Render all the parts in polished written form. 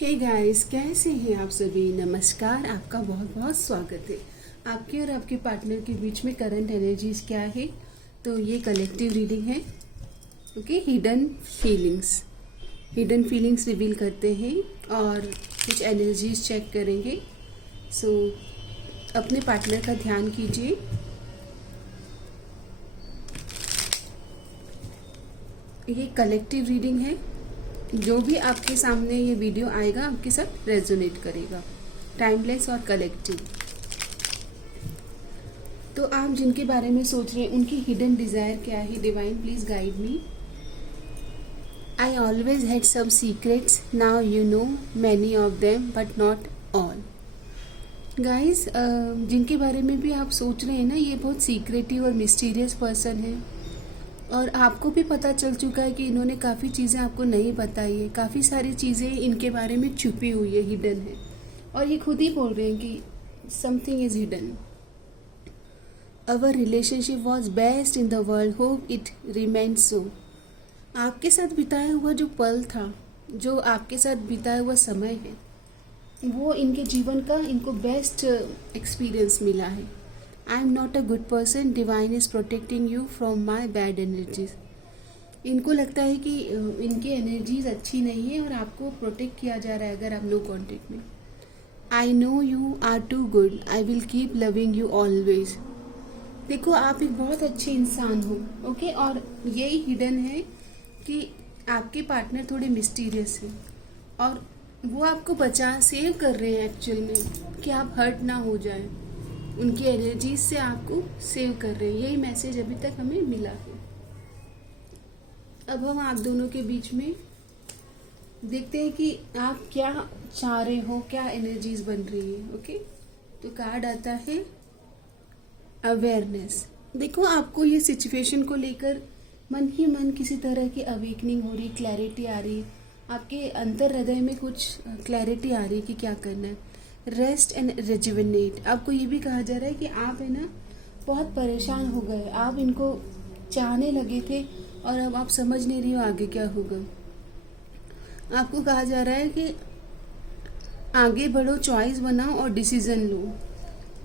Hey guys, कैसे हैं आप सभी। नमस्कार, आपका बहुत बहुत स्वागत है। आपके और आपके पार्टनर के बीच में करंट एनर्जीज क्या है। तो ये कलेक्टिव रीडिंग है। ओके, हिडन फीलिंग्स रिवील करते हैं और कुछ एनर्जीज चेक करेंगे। सो अपने पार्टनर का ध्यान कीजिए। ये कलेक्टिव रीडिंग है। जो भी आपके सामने ये वीडियो आएगा आपके साथ रेजोनेट करेगा। टाइमलेस और कलेक्टिव। तो आप जिनके बारे में सोच रहे हैं उनकी हिडन डिजायर क्या है। Divine please guide me. I always had some secrets, now you know many of them but not all. Guys, जिनके बारे में भी आप सोच रहे हैं ना, ये बहुत सीक्रेटिव और मिस्टीरियस पर्सन है और आपको भी पता चल चुका है कि इन्होंने काफ़ी चीज़ें आपको नहीं बताई है। काफ़ी सारी चीज़ें इनके बारे में छुपी हुई है, हिडन है। और ये खुद ही बोल रहे हैं कि something is hidden. Our relationship was best in the world, hope it remain सो। आपके साथ बिताया हुआ जो पल था, जो आपके साथ बिताया हुआ समय है, वो इनके जीवन का इनको बेस्ट एक्सपीरियंस मिला है। I am not a good person, divine is protecting you from my bad energies. इनको लगता है कि इनकी एनर्जीज अच्छी नहीं है और आपको प्रोटेक्ट किया जा रहा है अगर आप नो कॉन्टेक्ट में। I know you are too good, I will keep loving you always. देखो, आप एक बहुत अच्छे इंसान हो। ओके, और यही हिडन है कि आपके पार्टनर थोड़े मिस्टीरियस हैं और वो आपको सेव कर रहे हैं एक्चुअल में, कि आप हर्ट ना हो जाए। उनकी एनर्जीज से आपको सेव कर रहे हैं। यही मैसेज अभी तक हमें मिला है। अब हम आप दोनों के बीच में देखते हैं कि आप क्या चाह रहे हो, क्या एनर्जीज बन रही है। ओके, तो कार्ड आता है अवेयरनेस। देखो, आपको ये सिचुएशन को लेकर मन ही मन किसी तरह की अवेकनिंग हो रही, क्लैरिटी आ रही है। आपके अंतर हृदय में कुछ क्लैरिटी आ रही है कि क्या करना है। Rest and rejuvenate. आपको ये भी कहा जा रहा है कि आप है ना बहुत परेशान हो गए, आप इनको चाहने लगे थे और अब आप समझ नहीं रही हो आगे क्या होगा। आपको कहा जा रहा है कि आगे बढ़ो, चॉइस बनाओ और डिसीजन लो।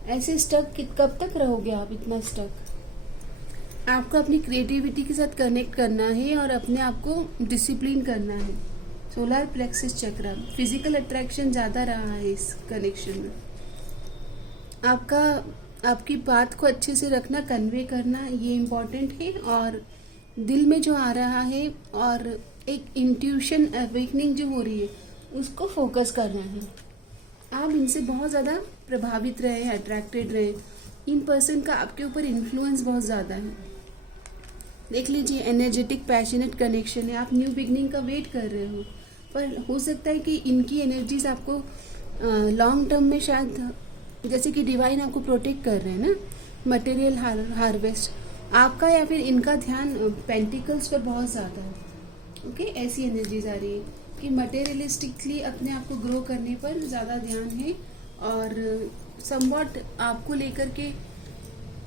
ऐसे स्टक कब तक रहोगे आप, इतना स्टक। आपको अपनी क्रिएटिविटी के साथ कनेक्ट करना है और अपने आप को डिसिप्लिन करना है। सोलर प्लेक्सिस चक्र, फिजिकल अट्रैक्शन ज़्यादा रहा है इस कनेक्शन में। आपकी बात को अच्छे से रखना, कन्वे करना, ये इम्पोर्टेंट है। और दिल में जो आ रहा है और एक इंट्यूशन अवेकनिंग जो हो रही है, उसको फोकस करना है। आप इनसे बहुत ज़्यादा प्रभावित रहे, अट्रैक्टेड रहे। इन पर्सन का आपके ऊपर इन्फ्लुएंस बहुत ज़्यादा है। देख लीजिए, एनर्जेटिक पैशनेट कनेक्शन है। आप न्यू बिगनिंग का वेट कर रहे हो, पर हो सकता है कि इनकी एनर्जीज आपको लॉन्ग टर्म में शायद, जैसे कि डिवाइन आपको प्रोटेक्ट कर रहे हैं ना, मटेरियल हार्वेस्ट आपका या फिर इनका ध्यान पेंटिकल्स पर बहुत ज़्यादा है। ओके, ऐसी एनर्जीज आ रही है कि मटेरियलिस्टिकली अपने आप को ग्रो करने पर ज़्यादा ध्यान है और समवॉट आपको लेकर के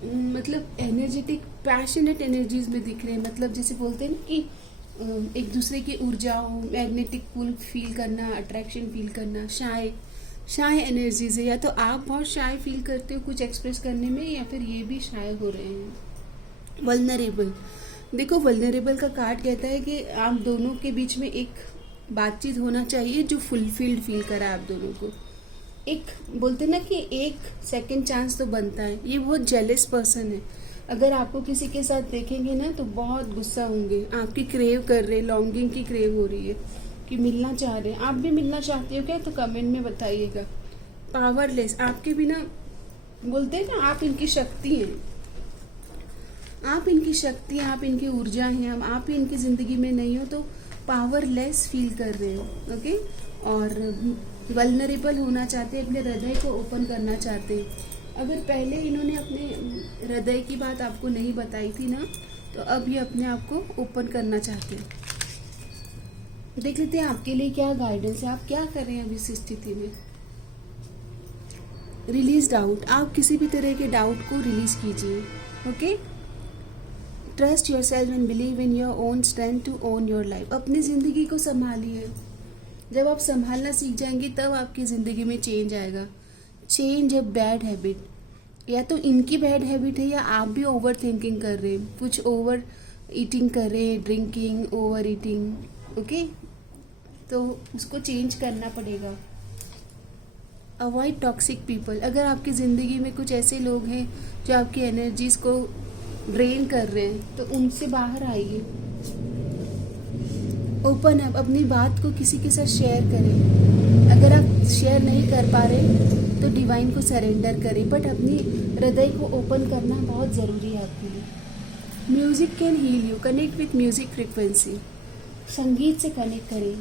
मतलब एनर्जेटिक पैशनेट एनर्जीज में दिख रहे हैं। मतलब जैसे बोलते हैं ना कि एक दूसरे की ऊर्जाओं, मैग्नेटिक पुल फील करना, अट्रैक्शन फील करना। शाय एनर्जीज है। या तो आप बहुत शाय फील करते हो कुछ एक्सप्रेस करने में, या फिर ये भी शाय हो रहे हैं। वल्नरेबल। देखो, वल्नरेबल का कार्ड कहता है कि आप दोनों के बीच में एक बातचीत होना चाहिए जो फुलफिल्ड फील करा आप दोनों को। एक बोलते ना कि एक सेकंड चांस तो बनता है। ये बहुत जेलस पर्सन है। अगर आपको किसी के साथ देखेंगे ना तो बहुत गुस्सा होंगे। आपकी क्रेव कर रहे, लॉन्गिंग की क्रेव हो रही है कि मिलना चाह रहे हैं। आप भी मिलना चाहते हो क्या, तो कमेंट में बताइएगा। पावरलेस, आपके बिना बोलते हैं ना, आप इनकी शक्ति हैं। आप इनकी शक्ति, आप इनकी ऊर्जा हैं। आप ही इनकी जिंदगी में नहीं हो तो पावरलेस फील कर रहे हो। ओके, और वल्नरेबल होना चाहते हैं, अपने हृदय को ओपन करना चाहते हैं। अगर पहले इन्होंने अपने हृदय की बात आपको नहीं बताई थी ना, तो अब ये अपने आप को ओपन करना चाहते हैं। देख लेते हैं आपके लिए क्या गाइडेंस है, आप क्या कर रहे हैं अभी इस स्थिति में। Release doubt. आप किसी भी तरह के डाउट को रिलीज कीजिए। Okay, trust yourself and believe in your own strength to own your life. अपनी जिंदगी को संभालिए। जब आप संभालना सीख जाएंगे तब आपकी ज़िंदगी में चेंज आएगा। चेंज अ बैड हैबिट, या तो इनकी बैड हैबिट है या आप भी ओवर थिंकिंग कर रहे हैं, कुछ ओवर ईटिंग कर रहे हैं, ड्रिंकिंग, ओवर ईटिंग। ओके, तो उसको चेंज करना पड़ेगा। अवॉइड टॉक्सिक पीपल, अगर आपकी ज़िंदगी में कुछ ऐसे लोग हैं जो आपकी एनर्जीज को ड्रेन कर रहे हैं तो उनसे बाहर आइए। ओपन अप, अपनी बात को किसी के साथ शेयर करें। अगर आप शेयर नहीं कर पा रहे तो डिवाइन को सरेंडर करें, बट अपनी हृदय को ओपन करना बहुत ज़रूरी है आपके लिए। Music can heal you, connect with music frequency, संगीत से कनेक्ट करें।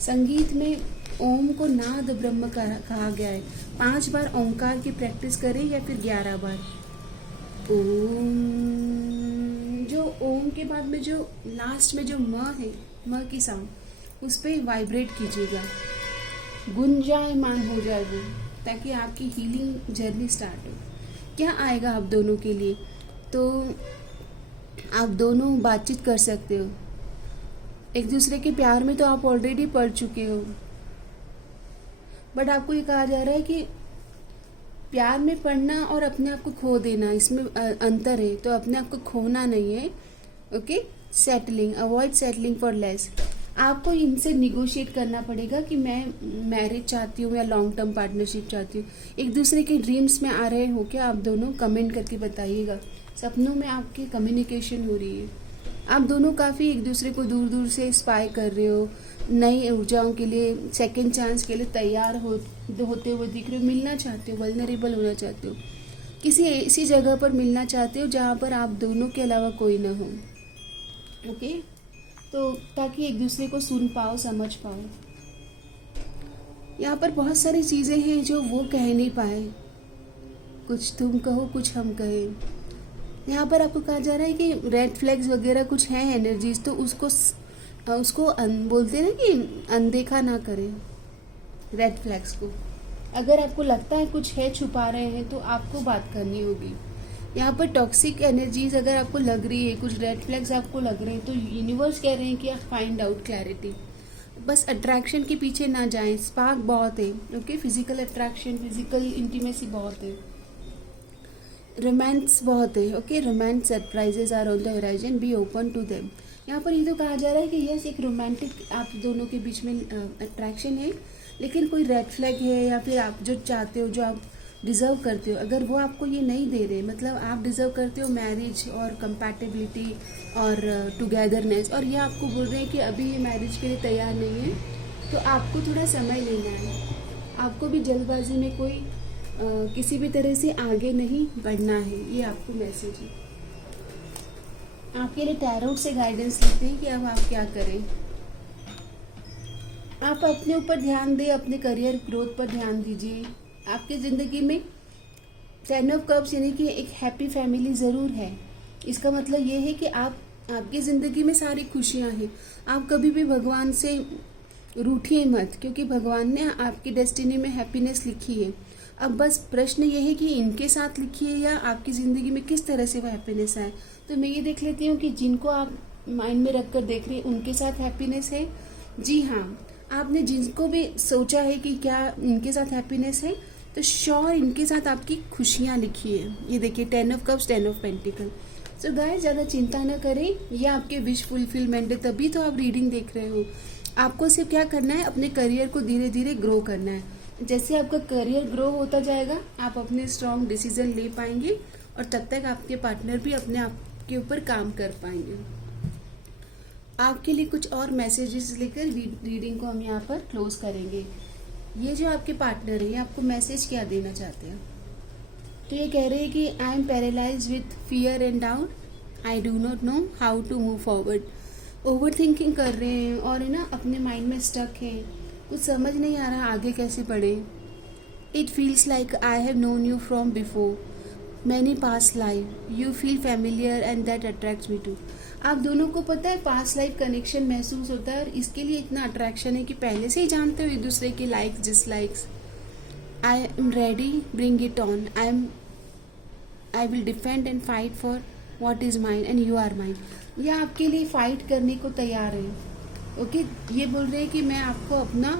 संगीत में ओम को नाद ब्रह्म कहा गया है। 5 बार ओंकार की प्रैक्टिस करें या फिर 11 बार। ओम, जो ओम के बाद में जो लास्ट में जो म है, म की साउंड, उस पर वाइब्रेट कीजिएगा, गुंजायमान हो जाए वो, ताकि आपकी हीलिंग जर्नी स्टार्ट हो। क्या आएगा आप दोनों के लिए, तो आप दोनों बातचीत कर सकते हो। एक दूसरे के प्यार में तो आप ऑलरेडी पड़ चुके हो, बट आपको ये कहा जा रहा है कि प्यार में पड़ना और अपने आप को खो देना, इसमें अंतर है, तो अपने आप को खोना नहीं है। Okay, settling, avoid settling for less. आपको इनसे निगोशिएट करना पड़ेगा कि मैं मैरिज चाहती हूँ या लॉन्ग टर्म पार्टनरशिप चाहती हूँ। एक दूसरे के ड्रीम्स में आ रहे हो क्या आप दोनों, कमेंट करके बताइएगा। सपनों में आपकी कम्युनिकेशन हो रही है, आप दोनों काफ़ी एक दूसरे को दूर दूर से स्पाई कर रहे हो, नई ऊर्जाओं के लिए, सेकंड चांस के लिए तैयार होते हुए दिख रहे हो, मिलना चाहते हो, वल्नरेबल होना चाहते हो, किसी ऐसी जगह पर मिलना चाहते हो जहाँ पर आप दोनों के अलावा कोई ना हो। ओके, तो ताकि एक दूसरे को सुन पाओ, समझ पाओ। यहाँ पर बहुत सारी चीज़ें हैं जो वो कह नहीं पाए, कुछ तुम कहो कुछ हम कहें। यहाँ पर आपको कहा जा रहा है कि रेड फ्लैग्स वगैरह कुछ हैं एनर्जीज, तो उसको बोलते हैं ना कि अनदेखा ना करें रेड फ्लैग्स को। अगर आपको लगता है कुछ है छुपा रहे हैं तो आपको बात करनी होगी। यहाँ पर टॉक्सिक एनर्जीज अगर आपको लग रही है, कुछ रेड फ्लैग्स आपको लग रहे हैं, तो यूनिवर्स कह रहे हैं कि आप फाइंड आउट क्लैरिटी। बस अट्रैक्शन के पीछे ना जाएं, स्पार्क बहुत है। Okay, physical attraction, physical intimacy बहुत है, रोमांस बहुत है। Okay, romance surprises are on the horizon, be open to them. यहाँ पर ये तो कहा जा रहा है कि यस, एक रोमांटिक आप दोनों के बीच में अट्रैक्शन है, लेकिन कोई रेड फ्लैग है या फिर आप जो चाहते हो, जो आप डिज़र्व करते हो, अगर वो आपको ये नहीं दे रहे, मतलब आप डिज़र्व करते हो मैरिज और कंपैटिबिलिटी और टुगेदरनेस, और ये आपको बोल रहे हैं कि अभी ये मैरिज के लिए तैयार नहीं है, तो आपको थोड़ा समय लेना है। आपको भी जल्दबाजी में कोई किसी भी तरह से आगे नहीं बढ़ना है, ये आपको मैसेज है। आपके लिए टैरोट से गाइडेंस लेते हैं कि अब आप क्या करें। आप अपने ऊपर ध्यान दें, अपने करियर ग्रोथ पर ध्यान दीजिए। आपकी ज़िंदगी में 10 ऑफ कप्स यानी कि एक हैप्पी फैमिली ज़रूर है। इसका मतलब ये है कि आपकी ज़िंदगी में सारी खुशियाँ हैं। आप कभी भी भगवान से रूठिए मत, क्योंकि भगवान ने आपकी डेस्टिनी में हैप्पीनेस लिखी है। अब बस प्रश्न ये है कि इनके साथ लिखी है या आपकी ज़िंदगी में किस तरह से वो हैप्पीनेस आए। तो मैं ये देख लेती हूँ कि जिनको आप माइंड में रख कर देख रहे हैं उनके साथ हैप्पीनेस है। जी हाँ, आपने जिनको भी सोचा है कि क्या इनके साथ हैप्पीनेस है, तो श्योर इनके साथ आपकी खुशियाँ लिखी है। ये देखिए 10 of cups, 10 of pentacle. So guys, ज़्यादा चिंता न करें, ये आपके विश फुलफिलमेंट है, तभी तो आप रीडिंग देख रहे हो। आपको सिर्फ क्या करना है, अपने करियर को धीरे धीरे ग्रो करना है। जैसे आपका करियर ग्रो होता जाएगा, आप अपने स्ट्रॉन्ग डिसीजन ले पाएंगे, और तब तक आपके पार्टनर भी अपने आप के ऊपर काम कर पाएंगे। आपके लिए कुछ और मैसेजेस लेकर रीडिंग को हम यहाँ पर क्लोज करेंगे। ये जो आपके पार्टनर है, ये आपको मैसेज क्या देना चाहते हैं? तो ये कह रहे हैं कि I am paralyse with fear and doubt, I do not know how to move forward. Overthinking कर रहे हैं और है ना, अपने माइंड में स्टक हैं, कुछ समझ नहीं आ रहा आगे कैसे बढ़े। It feels like I have known you from before many past life, you feel familiar and that attracts me too. आप दोनों को पता है पास्ट लाइफ कनेक्शन महसूस होता है, और इसके लिए इतना अट्रैक्शन है कि पहले से ही जानते हो एक दूसरे के likes dislikes. I am ready, bring it on, I will defend and fight for what is mine and you are mine. यह आपके लिए फाइट करने को तैयार है। ओके, ये बोल रहे हैं कि मैं आपको अपना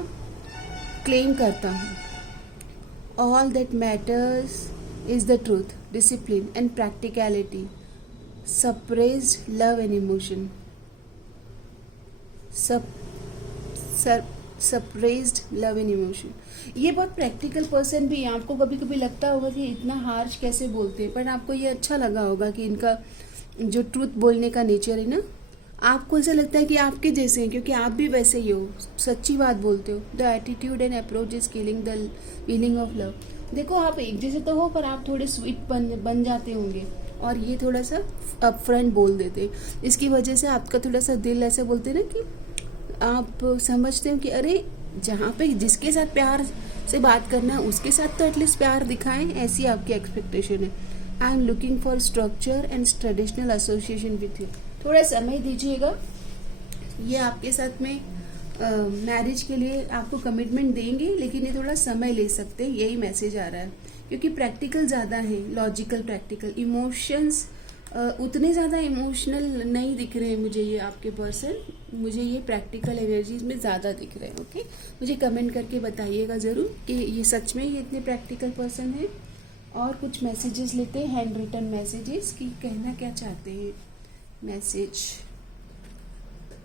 क्लेम करता हूँ. All that matters is the truth, discipline and practicality, suppressed love and emotion, suppressed love and emotion. ये बहुत प्रैक्टिकल पर्सन भी है. आपको कभी कभी लगता होगा कि इतना हार्श कैसे बोलते हैं, पर आपको ये अच्छा लगा होगा कि इनका जो ट्रूथ बोलने का नेचर है ना, आपको ऐसा लगता है कि आपके जैसे हैं, क्योंकि आप भी वैसे ही हो, सच्ची बात बोलते हो. The attitude and approach is killing the feeling of love. देखो, आप एक जैसे तो हो, पर आप थोड़े स्वीट बन जाते होंगे, और ये थोड़ा सा अप फ्रंट बोल देते. इसकी वजह से आपका थोड़ा सा दिल ऐसे बोलते ना कि आप समझते हो कि अरे, जहाँ पे जिसके साथ प्यार से बात करना है उसके साथ तो एटलीस्ट प्यार दिखाएं, ऐसी आपकी एक्सपेक्टेशन है. I am looking for structure and traditional association with you. थोड़ा समय दीजिएगा. ये आपके साथ में मैरिज के लिए आपको कमिटमेंट देंगे, लेकिन ये थोड़ा समय ले सकते हैं, यही मैसेज आ रहा है. क्योंकि प्रैक्टिकल ज़्यादा है, लॉजिकल प्रैक्टिकल. इमोशंस उतने ज़्यादा इमोशनल नहीं दिख रहे हैं मुझे ये आपके पर्सन. मुझे ये प्रैक्टिकल एनर्जीज में ज़्यादा दिख रहे हैं. ओके, मुझे कमेंट करके बताइएगा ज़रूर कि ये सच में ये इतने प्रैक्टिकल पर्सन है. और कुछ मैसेजेस लेते हैं, हैंड रिटन मैसेजेस, कि कहना क्या चाहते हैं. Message,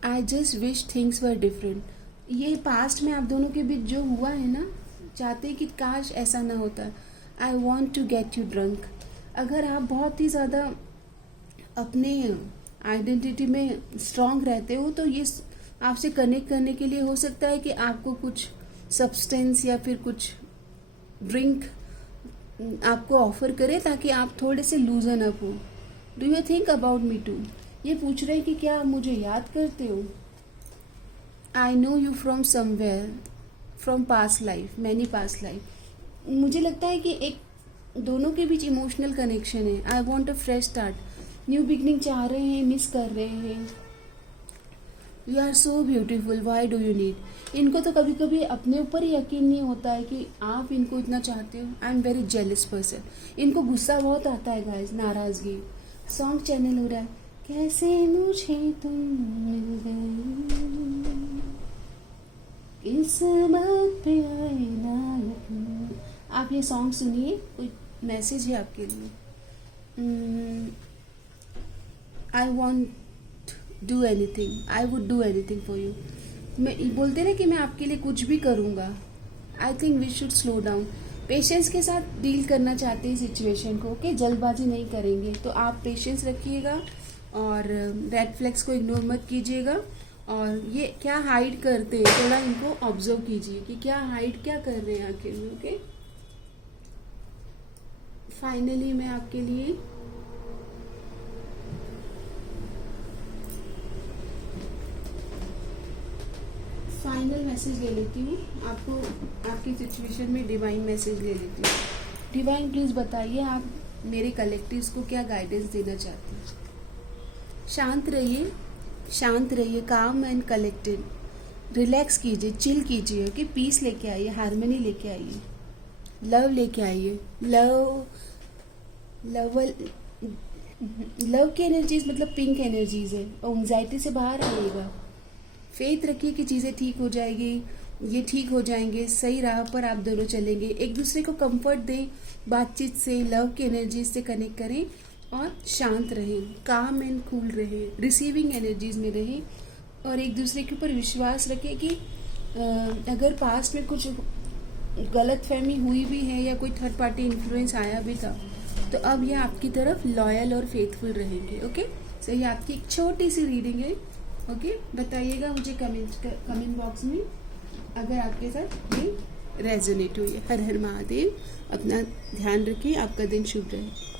I just wish things were different. ये पास्ट में आप दोनों के बीच जो हुआ है ना, चाहते हैं कि काश ऐसा ना होता. I want to get you drunk. अगर आप बहुत ही ज़्यादा अपने आइडेंटिटी में स्ट्रांग रहते हो, तो ये आपसे कनेक्ट करने के लिए हो सकता है कि आपको कुछ सब्सटेंस या फिर कुछ ड्रिंक आपको ऑफर करे, ताकि आप थोड़े से लूजन अप हो. Do you think about me too. ये पूछ रहे हैं कि क्या आप मुझे याद करते हो. आई know you from somewhere, from past life, many past life. मुझे लगता है कि एक दोनों के बीच इमोशनल कनेक्शन है. I want a fresh start, new beginning चाह रहे हैं, मिस कर रहे हैं. You are so beautiful, why do you need. इनको तो कभी कभी अपने ऊपर ही यकीन नहीं होता है कि आप इनको इतना चाहते हो. I am very jealous person. इनको गुस्सा बहुत आता है गाइस, नाराजगी. सॉन्ग चैनल हो रहा है, कैसे मुझे तुम मिल गई, किस्मत पे आए ना. आप ये सॉन्ग सुनिए, कोई मैसेज है आपके लिए. I want do anything, I would do anything for you. मैं बोलते ना कि मैं आपके लिए कुछ भी करूँगा. I think we should slow down. Patience के साथ डील करना चाहते हैं सिचुएशन को. ओके, जल्दबाजी नहीं करेंगे. तो आप पेशेंस रखिएगा और रेड फ्लैग्स को इग्नोर मत कीजिएगा. और ये क्या हाइड करते हैं, थोड़ा इनको ऑब्जर्व कीजिए कि क्या हाइड क्या कर रहे हैं आखिर में. ओके, फाइनली मैं आपके लिए फाइनल मैसेज ले लेती हूँ. आपको आपकी सिचुएशन में डिवाइन मैसेज ले लेती हूँ. डिवाइन प्लीज बताइए, आप मेरे कलेक्टिव्स को क्या गाइडेंस देना चाहते हैं. शांत रहिए, शांत रहिए, काम एंड कलेक्टेड. रिलैक्स कीजिए, चिल कीजिए. ओके, पीस लेके आइए, हार्मनी लेके आइए, लव लेके आइए. लव की एनर्जीज मतलब पिंक एनर्जीज है. और एंजाइटी से बाहर आइएगा. फेथ रखिए कि चीज़ें ठीक हो जाएगी, ये ठीक हो जाएंगे. सही राह पर आप दोनों चलेंगे. एक दूसरे को कंफर्ट दें, बातचीत से, लव की एनर्जीज से कनेक्ट करें और शांत रहें, काम एंड कूल रहें, रिसीविंग एनर्जीज में रहें. और एक दूसरे के ऊपर विश्वास रखें कि अगर पास्ट में कुछ गलत फहमी हुई भी है या कोई थर्ड पार्टी इन्फ्लुएंस आया भी था, तो अब ये आपकी तरफ लॉयल और फेथफुल रहेंगे. ओके, सो ये आपकी एक छोटी सी रीडिंग है. ओके, बताइएगा मुझे कमेंट बॉक्स में अगर आपके साथ ये रेजोनेट हुई है. हर हर महादेव. अपना ध्यान रखिए, आपका दिन शुभ रहे.